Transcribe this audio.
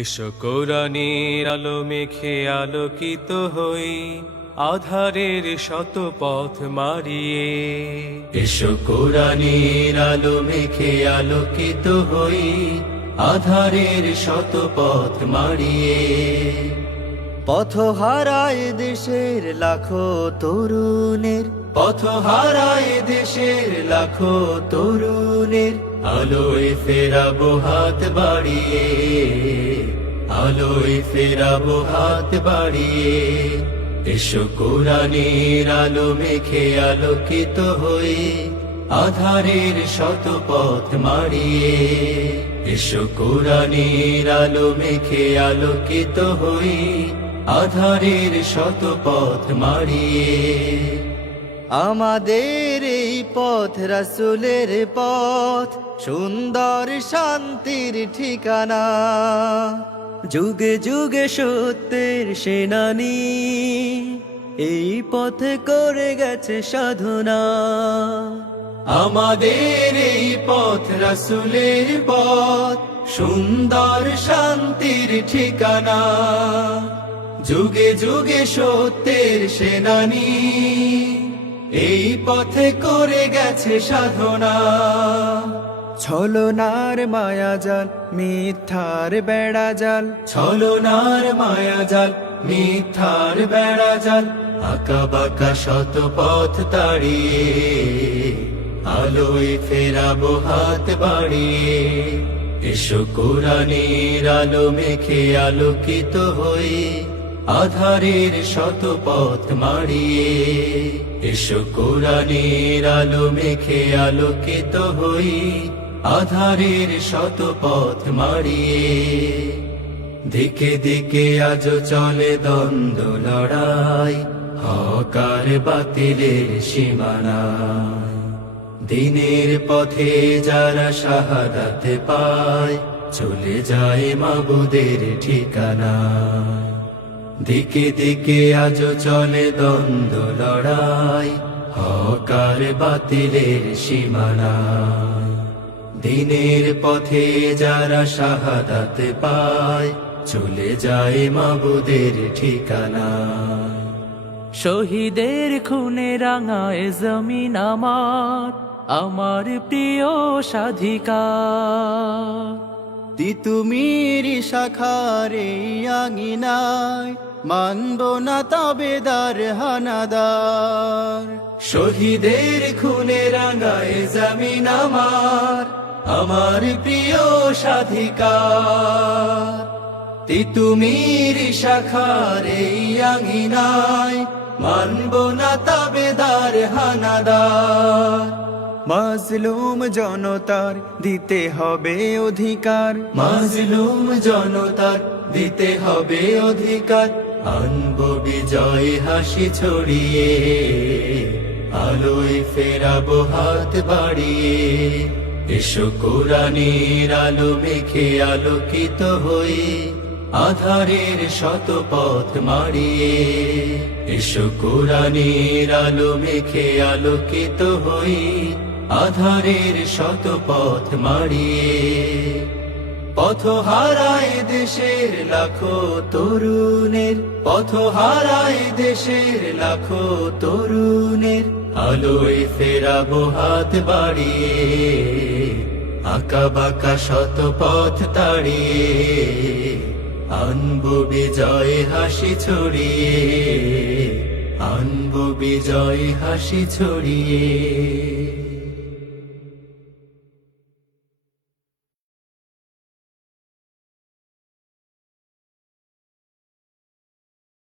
এসো কোরআনের আলো মেখে আলোকিত হই, আধারের শত পথ মারিয়ে। এসো কোরআনের আলো মেখে আলোকিত হই, আধারের শত পথ মারিয়ে। পথ হারায় দেশের লাখো তরুণের, পথ হারায় দেশের লাখো তরুণের, আলোয় ফেরাবো হাত বাড়িয়ে, আলোয় ফেরাবো হাত বাড়িয়ে। এসো কোরআনের আলো মেখে আলোকিত হই, আধারের শত পথ মারিয়ে। এসো কোরআনের আলো মেখে আলোকিত হই, আধারের শত পথ মারিয়ে। আমাদের এই পথ রাসূলের পথ, সুন্দর শান্তির ঠিকানা। যুগে যুগে সত্যের সেনানী, এই পথে করে গেছে সাধনা। আমাদের এই পথ রাসূলের পথ, সুন্দর শান্তির ঠিকানা। যুগে যুগে সত্যের সেনানী, এই পথে করে গেছে সাধনা। ছলনার মায়াজাল মিথ্যার বেড়াজাল, ছলনার মায়াজাল মিথ্যার বেড়াজাল, আঁকা বাঁকা শত পথ তাড়িয়ে, আলোয় ফেরাবো হাত বাড়িয়ে। এসো কোরআনের আলো মেখে আলোকিত হই, আধারের শত পথ মারিয়ে। এসো কোরআনের আলো মেখে আলোকিত হই, আধারের শত পথ মারিয়ে। দিকে দিকে আজ চলে দ্বন্দ্ব লড়াই, হক আর বাতিলের সীমানায়। দিনের পথে যারা শাহাদাত পায়, চলে যায় মাবুদের ঠিকানা। দিকে দিকে আজ চলে দ্বন্দ্ব লড়াই, হক আর বাতিলের সীমানায়। দিনের পথে যারা শাহাদাত পায়, চলে যায় মাবুদের ঠিকানা। শহীদের খুনে রাঙায় জমিন আমার, আমার প্রিয় স্বাধিকার। তিতুমির শাখার এই আঙিনায়, মানব না তাবেদার হানাদার। শহীদের খুনে রাঙায় জমিন আমার, আমার প্রিয় স্বাধিকার। তিতুমির শাখার এই আঙিনায়, মানব না তাবেদার হানাদার। মাজলুম জনতার দিতে হবে অধিকার, মাজলুম জনতার দিতে হবে অধিকার। আনবো বিজয় হাসি ছড়িয়ে, আলোয় ফেরাবো হাত বাড়িয়ে। এসো কোরআনের আলো মেখে আলোকিত হই, আধারের শত পথ মারিয়ে। এসো কোরআনের আলো মেখে আলোকিত হই, আধারের শত পথ মারিয়ে। পথ হারায় দেশের লাখো তরুণের, পথ হারায় দেশের লাখো তরুণের, আলোয় ফেরাবো হাত বাড়িয়ে। আঁকা বাঁকা শত পথ তাড়িয়ে, আনবো বিজয় হাসি ছড়িয়ে, আনবো বিজয় হাসি ছড়িয়ে।